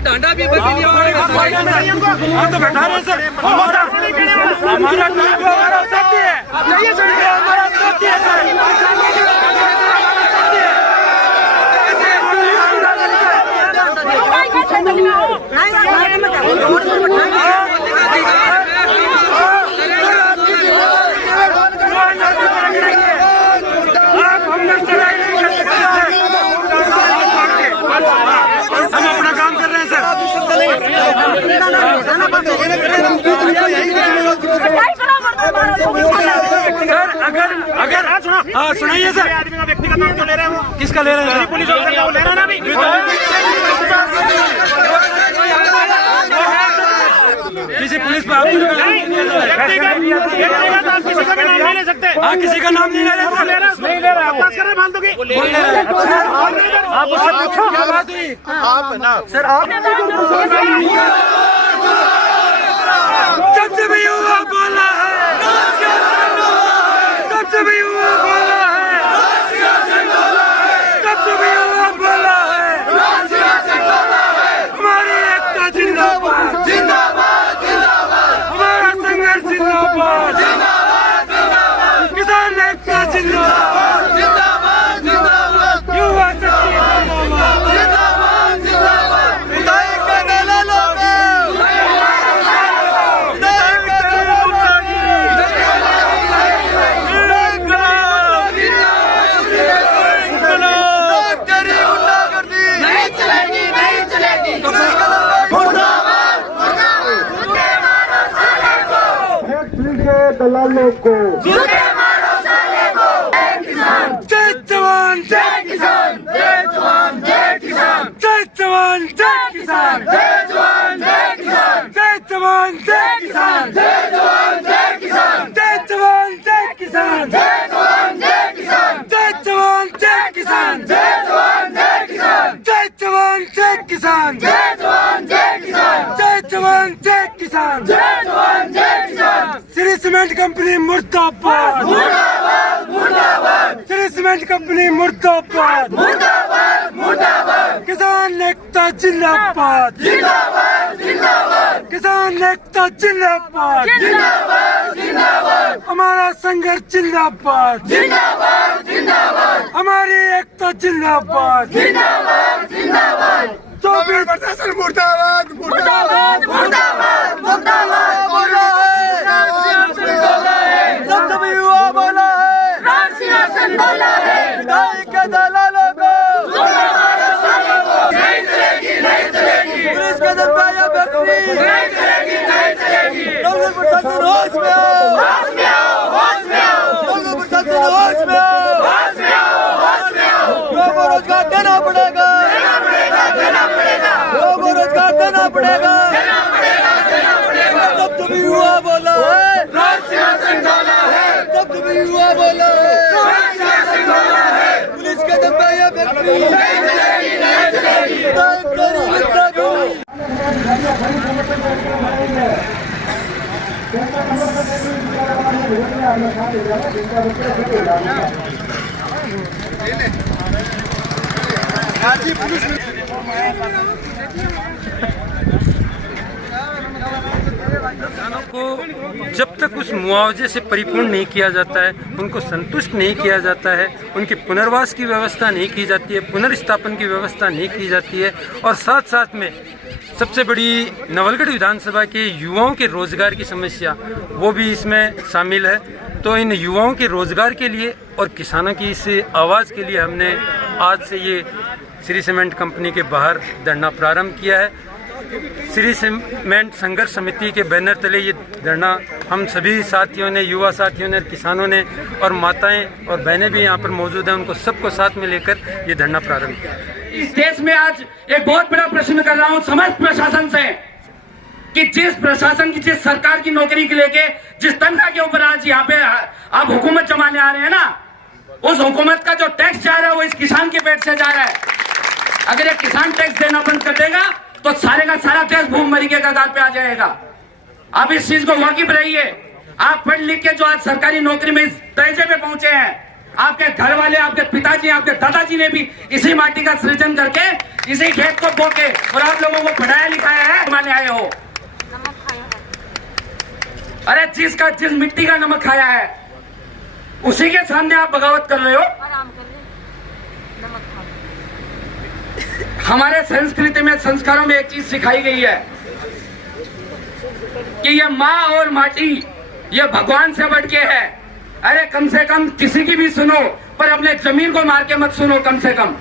डांडा भी बची नहीं हमारे तो बैठा रहे सर, हमारा साथी है, हमारा साथी है सर। हम अपना काम कर रहे हैं सर। सर अगर हाँ सुनाइए सर। व्यक्ति का नाम ले रहे हैं, वो किसका ले रहे हैं? पुलिस ऑफिसर का ले रहे हैं ना अभी। किसी पुलिस पर किसी का नाम नहीं ले सकते। हाँ किसी का नाम नहीं ले सकते। नहीं ले रहा है, पास कर रहे फालतू की। आप उससे पूछो क्या बात हुई। आप ना सर आप सबसे भी युवा बोला है, सबसे भी युवा बोला है, सबसे भी युवा बोला है। हमारी एकता जिंदाबाद, जिंदाबाद, जिंदाबाद। हमारा संघर्ष जिंदाबाद, जिंदाबाद, जिंदाबाद। किसान एकता जिंदाबाद, जिंदाबाद, जिंदाबाद। युवा शक्ति जिंदाबाद, जिंदाबाद, जिंदाबाद। विधायक का दलालों को दलालों को जय जवान जय किसान, जय जवान जय किसान, जय जवान जय किसान, जय जवान जय किसान, जय जवान जय किसान, जय जवान जय किसान, जय जवान जय किसान, जय जवान जय किसान, जय जवान जय किसान, जय जवान जय किसान, जय जवान जय किसान, जय जवान जय किसान, जय जवान जय किसान, जय जवान जय किसान। श्री सीमेंट कंपनी मुर्दाबाद, मुर्दाबाद, मुर्दाबाद। श्री सीमेंट कंपनी मुर्दाबाद, मुर्दाबाद, मुर्दाबाद। किसान एकता जिंदाबाद, जिंदाबाद, जिंदाबाद। किसान एकता जिंदाबाद, जिंदाबाद, जिंदाबाद। हमारा संघर्ष जिंदाबाद, जिंदाबाद, जिंदाबाद। हमारी एकता जिंदाबाद, जिंदाबाद, जिंदाबाद। तो फिर प्रशासन मुर्दाबाद, मुर्दाबाद, मुर्दाबाद, मुर्दाबाद बोला है, सब युवा बोला है, राष्ट्रीय बोला है। विधायक के दलालों को नहीं चलेगी, नहीं चलेगी। पुलिस के दरबाया बकरी नहीं चलेगी, नहीं चलेगी। लोगों प्रशासन होश में आओ, होश में आओ, होश में आओ। लोगों प्रशासन होश में आओ, होश में आओ, होश में आओ। लोगों को रोजगार देना पड़ेगा, देना पड़ेगा, देना पड़ेगा। लोगों को रोजगार देना पड़ेगा, देना पड़ेगा, देना पड़ेगा। जब तुम युवा बोला है, राष्ट्रीय बोला है, जब तुम युवा बोला है, राष्ट्रीय बोला है। पुलिस के दबाया बकरी नहीं चलेगी, नहीं चलेगी। किसानों को जब तक उस मुआवजे से परिपूर्ण नहीं किया जाता है, उनको संतुष्ट नहीं किया जाता है, उनके पुनर्वास की व्यवस्था नहीं की जाती है, पुनर्स्थापन की व्यवस्था नहीं की जाती है, और साथ साथ में सबसे बड़ी नवलगढ़ विधानसभा के युवाओं के रोजगार की समस्या वो भी इसमें शामिल है। तो इन युवाओं के रोजगार के लिए और किसानों की इस आवाज़ के लिए हमने आज से ये श्री सीमेंट कंपनी के बाहर धरना प्रारंभ किया है। श्री सीमेंट संघर्ष समिति के बैनर तले ये धरना हम सभी साथियों ने, युवा साथियों ने, किसानों ने और माताएं और बहनें भी यहाँ पर मौजूद हैं, उनको सबको साथ में लेकर ये धरना प्रारंभ किया। इस देश में आज एक बहुत बड़ा प्रश्न कर रहा हूँ समस्त प्रशासन से कि जिस प्रशासन की, जिस सरकार की नौकरी के लेके जिस तनख्वाह के ऊपर आज यहाँ पे आप हुकूमत जमाने आ रहे हैं ना, उस हुकूमत का जो टैक्स जा रहा है वो इस किसान के पेट से जा रहा है। अगर एक किसान टैक्स देना बंद कर देगा तो सारे का सारा देश भूखमरी के कगार पे आ जाएगा। आप इस चीज को वाकिफ रहिए। आप पढ़ लिख के जो आज सरकारी नौकरी में इस दर्जे पे पहुंचे हैं, आपके घर वाले, आपके पिताजी, आपके दादाजी ने भी इसी माटी का सृजन करके इसी खेत को बोके और आप लोगों को पढ़ाया लिखाया है, माने आए हो। अरे जिस मिट्टी का नमक खाया है उसी के सामने आप बगावत कर रहे हो। हमारे संस्कृति में, संस्कारों में एक चीज सिखाई गई है कि ये माँ और माटी ये भगवान से बढ़ के है। अरे कम से कम किसी की भी सुनो, पर अपने जमीन को मार के मत सुनो। कम से कम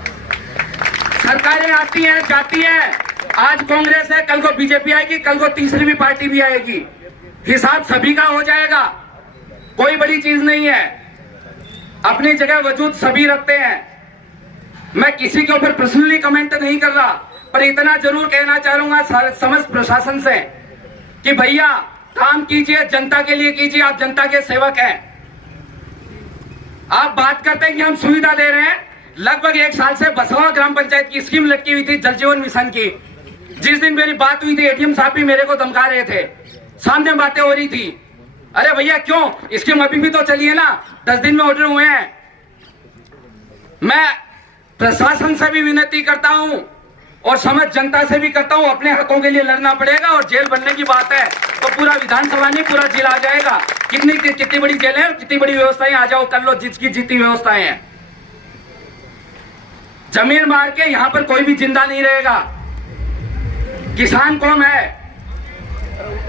सरकारें आती हैं जाती हैं, आज कांग्रेस है, कल को बीजेपी आएगी, कल को तीसरी भी पार्टी भी आएगी, हिसाब सभी का हो जाएगा। कोई बड़ी चीज नहीं है, अपनी जगह वजूद सभी रखते हैं। मैं किसी के ऊपर पर्सनली कमेंट नहीं कर रहा, पर इतना जरूर कहना चाहूंगा समस्त प्रशासन से कि भैया काम कीजिए, जनता के लिए कीजिए, आप जनता के सेवक हैं। आप बात करते हैं कि हम सुविधा दे रहे हैं। लगभग 1 साल से बसवा ग्राम पंचायत की स्कीम लटकी हुई थी जल जीवन मिशन की। जिस दिन मेरी बात हुई थी एडीएम साहब भी मेरे को धमका रहे थे, सामने बातें हो रही थी। अरे भैया क्यों, स्कीम अभी भी तो चलिए ना, 10 दिन में ऑर्डर हुए हैं। मैं प्रशासन से भी विनती करता हूं और समझ जनता से भी करता हूं, अपने हकों के लिए लड़ना पड़ेगा। और जेल बनने की बात है तो पूरा विधानसभा नहीं, पूरा जिला आ जाएगा। कितनी बड़ी जेल है, कितनी बड़ी व्यवस्थाएं, आ जाओ कर लो, जिसकी जितनी व्यवस्थाएं हैं। जमीन मार के यहां पर कोई भी जिंदा नहीं रहेगा। किसान कौन है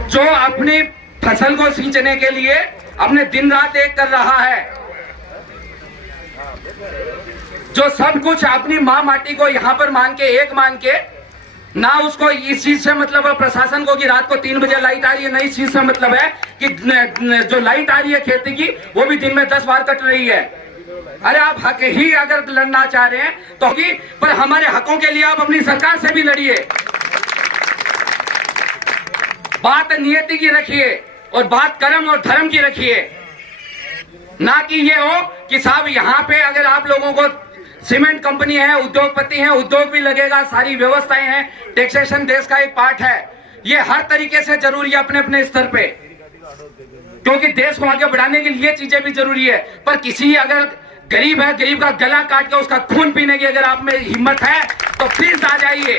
जो अपनी फसल को सींचने के लिए अपने दिन रात एक कर रहा है, जो सब कुछ अपनी माँ माटी को यहाँ पर मान के, एक मान के, ना उसको इस चीज से मतलब है प्रशासन को कि रात को 3 बजे लाइट आ रही है, नहीं, इस चीज से मतलब है कि जो लाइट आ रही है खेती की वो भी दिन में 10 बार कट रही है। अरे आप हक ही अगर लड़ना चाह रहे हैं तो पर हमारे हकों के लिए आप अपनी सरकार से भी लड़िए। बात नियति की रखिए और बात कर्म और धर्म की रखिए, ना कि ये हो कि साहब यहाँ पे अगर आप लोगों को सीमेंट कंपनी है, उद्योगपति हैं, उद्योग भी लगेगा, सारी व्यवस्थाएं हैं, टैक्सेशन देश का एक पार्ट है। ये हर तरीके से जरूरी है अपने अपने स्तर पे, क्योंकि देश को आगे बढ़ाने के लिए चीजें भी जरूरी है। पर किसी अगर गरीब है, गरीब का गला काट के उसका खून पीने की अगर आप में हिम्मत है तो प्लीज आ जाइए,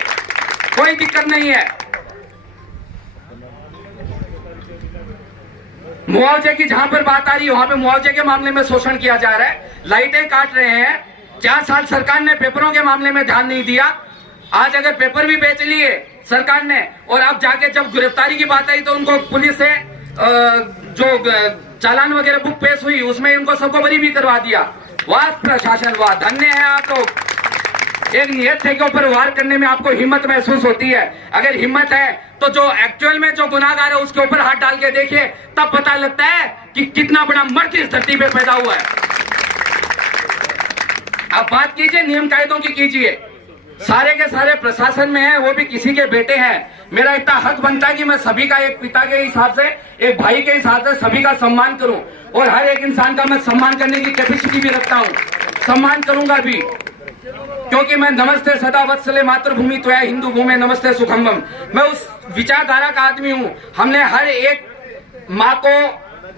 कोई दिक्कत नहीं है। मुआवजे की जहां पर बात आ रही है वहां पे मुआवजे के मामले में शोषण किया जा रहा है, लाइटें काट रहे हैं। 4 साल सरकार ने पेपरों के मामले में ध्यान नहीं दिया। आज अगर पेपर भी बेच लिए सरकार ने और अब जाके जब गिरफ्तारी की बात आई तो उनको पुलिस से जो चालान वगैरह बुक पेश हुई उसमें उनको सबको बरी भी करवा दिया। वाह प्रशासन, वाह, धन्य है आप लोग। एक नियत के ऊपर वार करने में आपको हिम्मत महसूस होती है। अगर हिम्मत है तो जो एक्चुअल में जो गुनाहगार है उसके ऊपर हाथ डाल के देखिए, तब पता लगता है कि कितना बड़ा मर्द इस धरती पे पैदा हुआ है। अब बात कीजिए नियम कायदों की कीजिए, सारे के सारे प्रशासन में है, वो भी किसी के बेटे हैं। मेरा इतना हक बनता है कि मैं सभी का एक पिता के हिसाब से, एक भाई के हिसाब से सभी का सम्मान करूं और हर एक इंसान का मैं सम्मान करने की कैपेसिटी भी रखता हूं, सम्मान करूंगा भी, क्योंकि मैं नमस्ते सदा वत्सले मातृभूमि त्वया हिंदू भूमि नमस्ते सुखम्भम, मैं उस विचारधारा का आदमी हूं। हमने हर एक माँ को,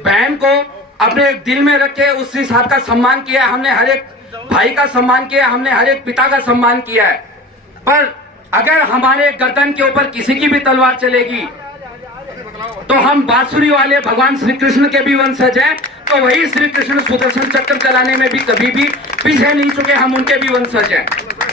बहन को अपने दिल में रखे उस हिसाब का सम्मान किया, हमने हर एक भाई का सम्मान किया, हमने हर एक पिता का सम्मान किया है। पर अगर हमारे गर्दन के ऊपर किसी की भी तलवार चलेगी तो हम बांसुरी वाले भगवान श्री कृष्ण के भी वंशज हैं, तो वही श्री कृष्ण सुदर्शन चक्र चलाने में भी कभी भी पीछे नहीं चुके, हम उनके भी वंशज हैं।